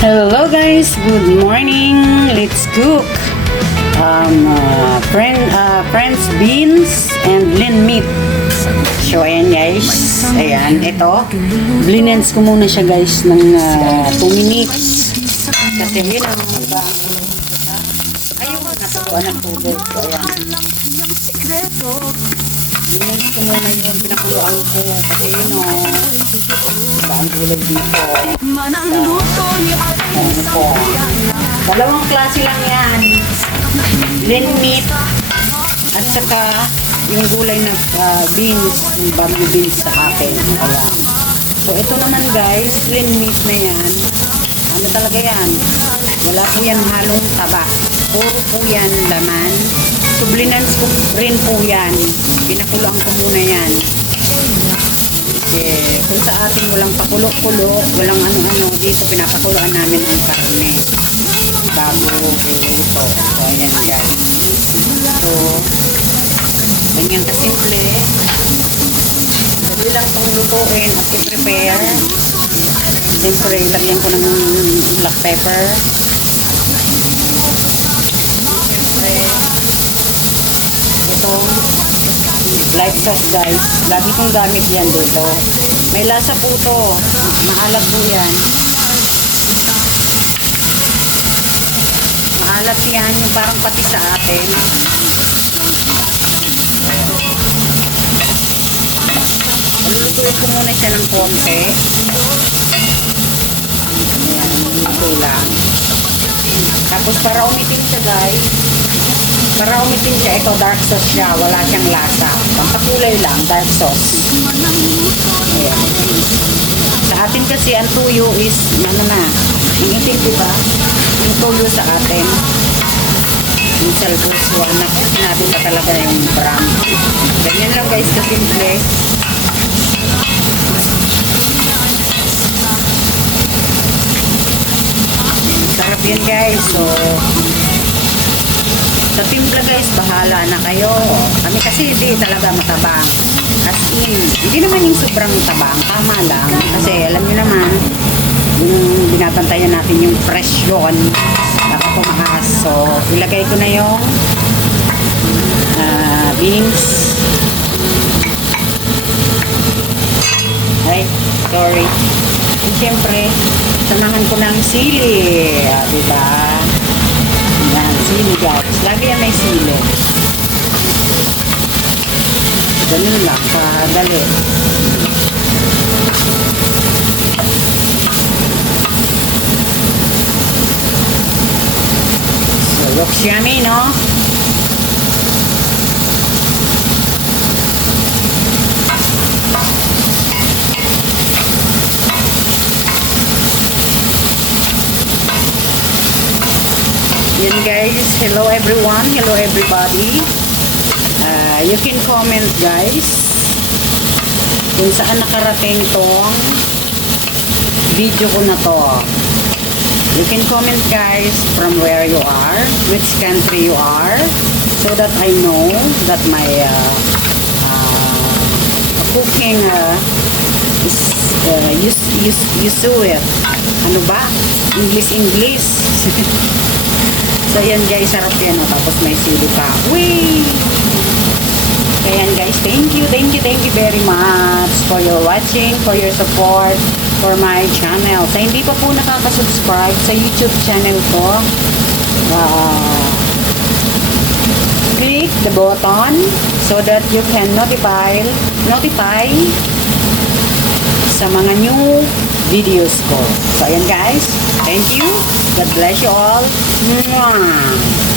Hello guys, good morning. Let's cook friends beans and lean meat. So ayan guys, ayan ito. Blinens ko muna siya guys ng 2 minutes. Kasi yun ang mga ayaw natutuan ng tubig. So ayan. Blinens ko muna yung pinakuluan ko. Kasi yun o. Ang gulay dito. Ano po. Dalawang klase lang yan. Lean meat at saka yung gulay na beans, yung bagyo beans sa akin. Ayan. So ito naman guys, lean meat na yan. Ano talaga yan? Wala po yan halong taba. Puro po yan laman. So blinens ko rin po yan. Pinakuluan ko muna yan. Okay. Kung sa atin walang pakulo-kulo, walang ano-ano, dito pinapakuluan namin ang karne bago luto. So, ayan guys. So, ganyan kasimple. Dali lang itong lutuin at i-prepare. Siyempre, lagyan ko ng black pepper. Siyempre, itong light sauce guys. Lagi kong gamit yan dito. May lasa po to. Maalat po yan. Maalat yan. Yung parang pati sa atin. Lulutuin ko muna siya ng konti. Ayan. Ito lang. Tapos para umitin siya guys. Para umitin siya, ito dark sauce siya. Wala siyang lasa. Pampakulay lang, dark sauce. Ayan. Sa atin kasi, ang tuyo is, ano na, yung itik, diba? Yung tuyo sa atin. Yung salbos, na sinabi pa talaga yung brown. Ganyan lang guys, kasimple. Sarap yan guys. So, sa timpla guys, bahala na kayo. Kami kasi hindi talaga matabang. As in, hindi naman yung sobrang tabang. Tama lang. Kasi alam niyo naman, yung binabantayan natin yung presyon. Baka tumaas. So, ilagay ko na yung beans. Ay, sorry. And syempre, samahan ko ng sili. Diba? Yan, sili guys. Lagi yan may sili. Ganun lang, kadali. So, looks yummy, no? Yan guys, hello everyone, hello everybody. You can comment guys kung saan nakarating tong video ko na to. You can comment guys from where you are, which country you are, so that I know that my cooking is you saw it. Ano ba? English. So yan guys, sarap yan. Tapos may sili pa. Whee! Kaya guys, thank you very much for your watching, for your support, for my channel. Sa hindi pa po nakaka-subscribe sa YouTube channel ko, click the button so that you can notify sa mga new videos ko. So ayan guys, thank you. God bless you all. Mwah!